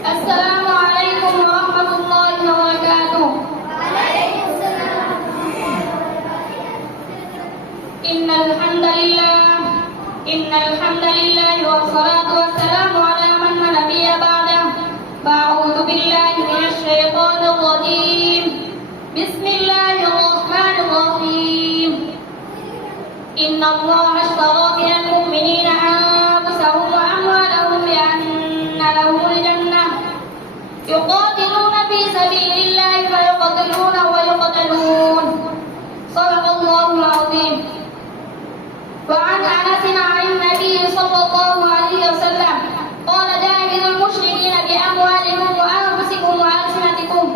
السلام عليكم ورحمة الله وبركاته. إن الحمد لله والصلاة والسلام على من لا نبي بعده. أعوذ بالله من الشيطان الرجيم. بسم الله الرحمن الرحيم. إن الله اشترى من المؤمنين أنفسهم وأموالهم بأن لهم الجنة يقاتلون في سبيل الله فيقتلون ويقتلون. صدق الله العظيم. وعن أنس عن النبي صلى الله عليه وسلم قال جاهدوا المشركين بأموالكم وأنفسكم وألسنتكم.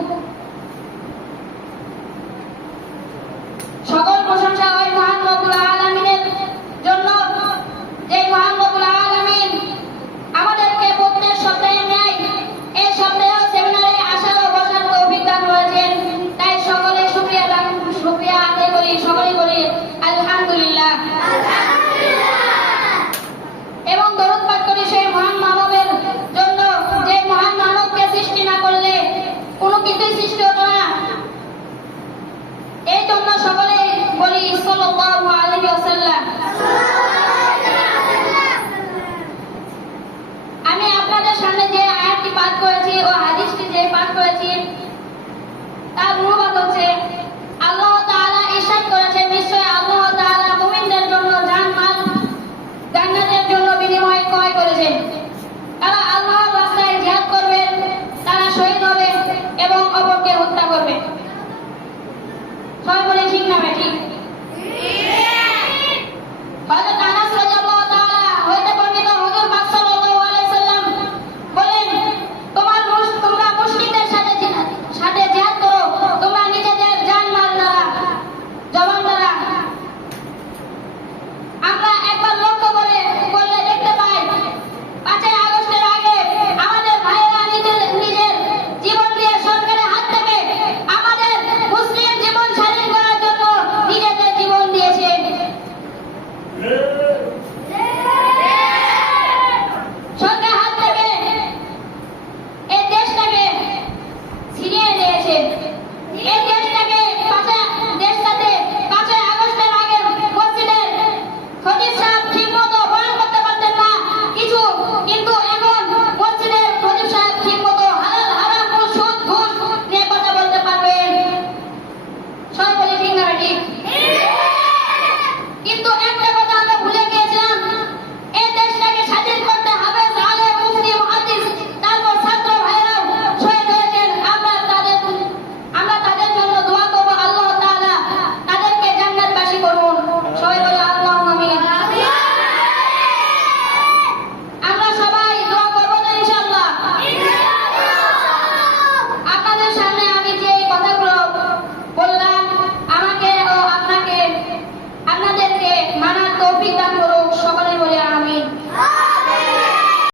সকল প্রশংসা ওই মহান রব্বুল আলামিনের জন্য, যে মহান রব্বুল আলামিন আমাদেরকে প্রত্যেক সপ্তাহে ন্যায় এই সপ্তাহে সেমিনারে আসার ও বসার তৌফিক দান করেছেন। তাই সকলে শুকরিয়া আদায় করি, সকলে বলি আলহামদুলিল্লাহ। এবং দরুদ পাঠ করি সেই মহান মানবের জন্য, যে মহান মানবকে সৃষ্টি না করলে কোনো কিছুই সৃষ্টি হতো না। এই জন্য সকলে বলি সাল্লাল্লাহু আলাইহি ওয়াসাল্লাম। আমি আপনাদের সামনে যে আয়াতটি পাঠ করেছি ও হাদিসটি যে পাঠ করেছি তার অনুবাদ হচ্ছে, আল্লাহ তাআলা ইরশাদ করেছেন,